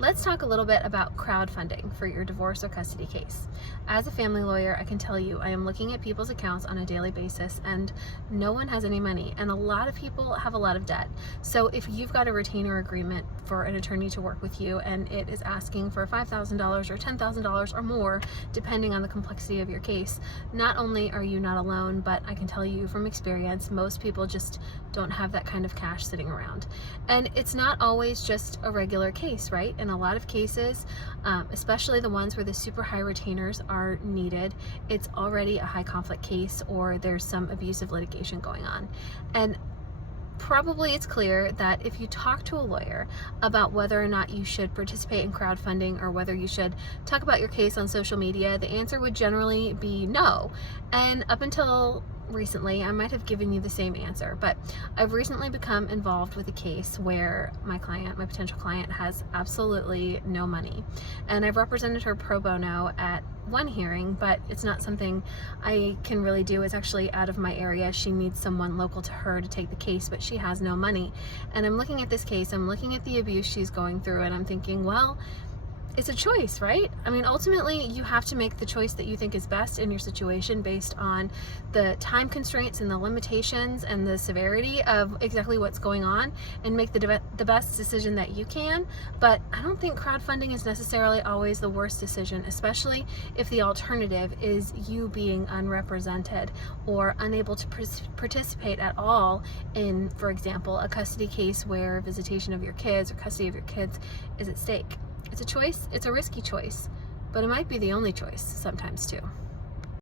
Let's talk a little bit about crowdfunding for your divorce or custody case. As a family lawyer, I can tell you I am looking at people's accounts on a daily basis and no one has any money, and a lot of people have a lot of debt. So if you've got a retainer agreement for an attorney to work with you and it is asking for $5,000 or $10,000 or more, depending on the complexity of your case, not only are you not alone, but I can tell you from experience, most people just don't have that kind of cash sitting around. And it's not always just a regular case, right? In a lot of cases, especially the ones where the super high retainers are needed, it's already a high conflict case or there's some abusive litigation going on. And probably it's clear that if you talk to a lawyer about whether or not you should participate in crowdfunding or whether you should talk about your case on social media, the answer would generally be no. And up until recently, I might have given you the same answer, but I've recently become involved with a case where my potential client, has absolutely no money. And I've represented her pro bono at one hearing, but it's not something I can really do. It's actually out of my area. She needs someone local to her to take the case, but she has no money. And I'm looking at this case, I'm looking at the abuse she's going through, and I'm thinking, well, it's a choice, right? I mean, ultimately, you have to make the choice that you think is best in your situation based on the time constraints and the limitations and the severity of exactly what's going on, and make the best decision that you can. But I don't think crowdfunding is necessarily always the worst decision, especially if the alternative is you being unrepresented or unable to participate at all in, for example, a custody case where visitation of your kids or custody of your kids is at stake. It's a choice, it's a risky choice, but it might be the only choice sometimes too.